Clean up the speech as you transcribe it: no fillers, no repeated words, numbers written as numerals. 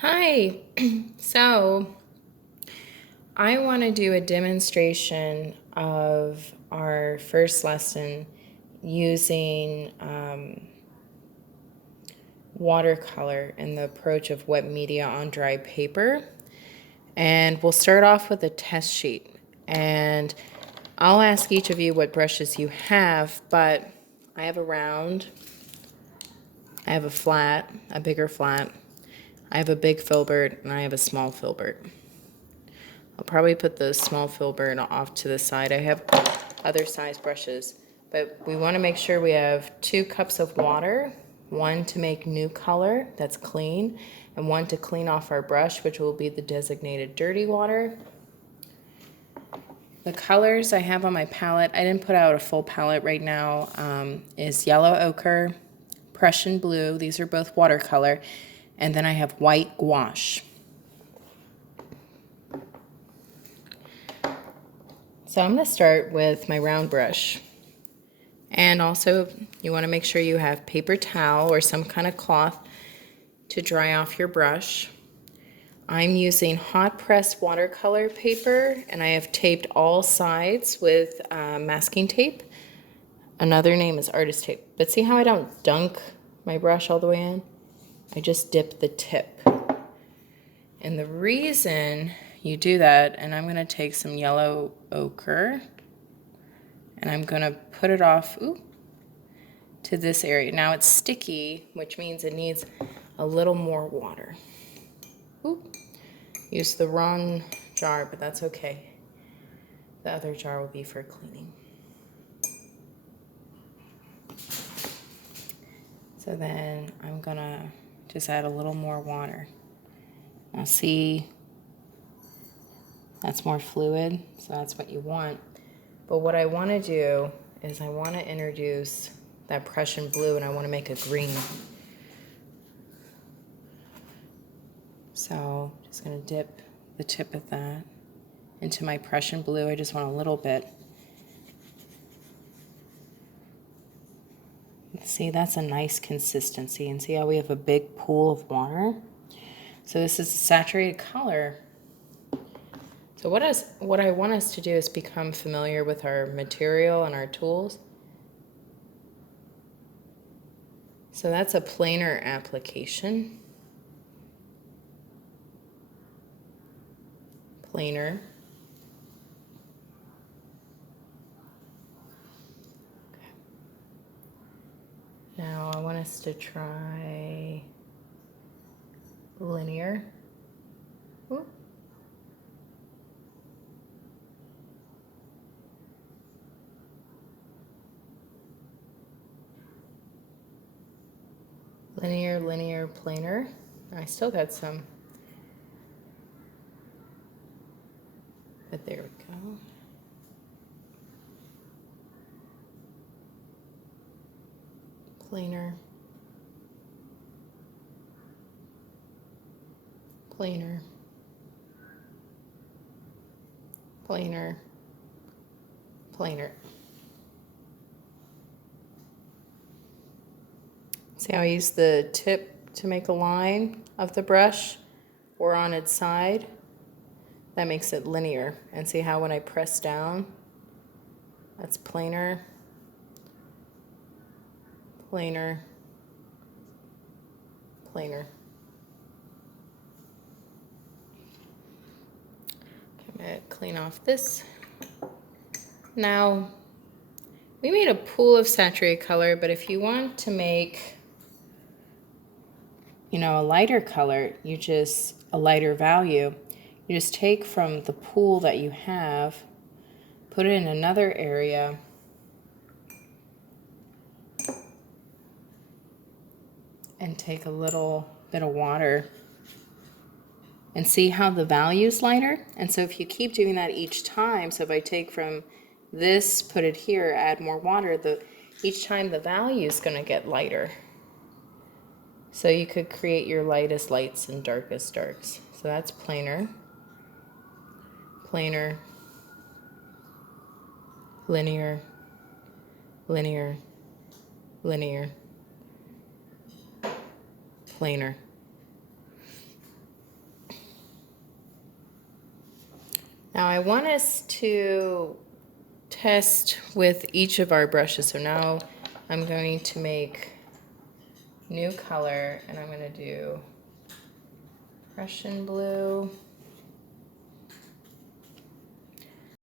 Hi. So I want to do a demonstration of our first lesson using watercolor and the approach of wet media on dry paper. And we'll start off with a test sheet. And I'll ask each of you what brushes you have, but I have a round, I have a flat, a bigger flat, I have a big filbert, and I have a small filbert. I'll probably put the small filbert off to the side. I have other size brushes, but we want to make sure we have 2 cups of water, one to make new color that's clean, and one to clean off our brush, which will be the designated dirty water. The colors I have on my palette, I didn't put out a full palette right now, is yellow ochre, Prussian blue, these are both watercolor, and then I have white gouache. So I'm going to start with my round brush. And also, you want to make sure you have paper towel or some kind of cloth to dry off your brush. I'm using hot press watercolor paper, and I have taped all sides with masking tape. Another name is artist tape. But see how I don't dunk my brush all the way in? I just dip the tip. And the reason you do that, and I'm going to take some yellow ochre, and I'm going to put it off to this area. Now it's sticky, which means it needs a little more water. Use the wrong jar, but that's okay. The other jar will be for cleaning. So then I'm gonna just add a little more water. Now see, that's more fluid, so that's what you want. But what I want to do is I want to introduce that Prussian blue, and I want to make a green. So just gonna dip the tip of that into my Prussian blue. I just want a little bit. See, that's a nice consistency, and see how we have a big pool of water? So this is a saturated color. So what I want us to do is become familiar with our material and our tools. So that's a planer application. Planer. Okay. Now I want us to try linear. Ooh. Linear, linear, planer. I still got some. But there we go. Planer. Planer. Planer. Planer. See how I use the tip to make a line of the brush or on its side? That makes it linear. And see how when I press down, that's planer, planer, planer. Okay, I'm gonna clean off this. Now, we made a pool of saturated color, but if you want to make, a lighter color, a lighter value, you just take from the pool that you have, put it in another area, and take a little bit of water and see how the value's lighter. And so if you keep doing that each time, so if I take from this, put it here, add more water, each time the value is going to get lighter. So you could create your lightest lights and darkest darks. So that's planer, planer, linear, linear, linear, planer. Now I want us to test with each of our brushes. So now I'm going to make new color and I'm going to do Prussian blue.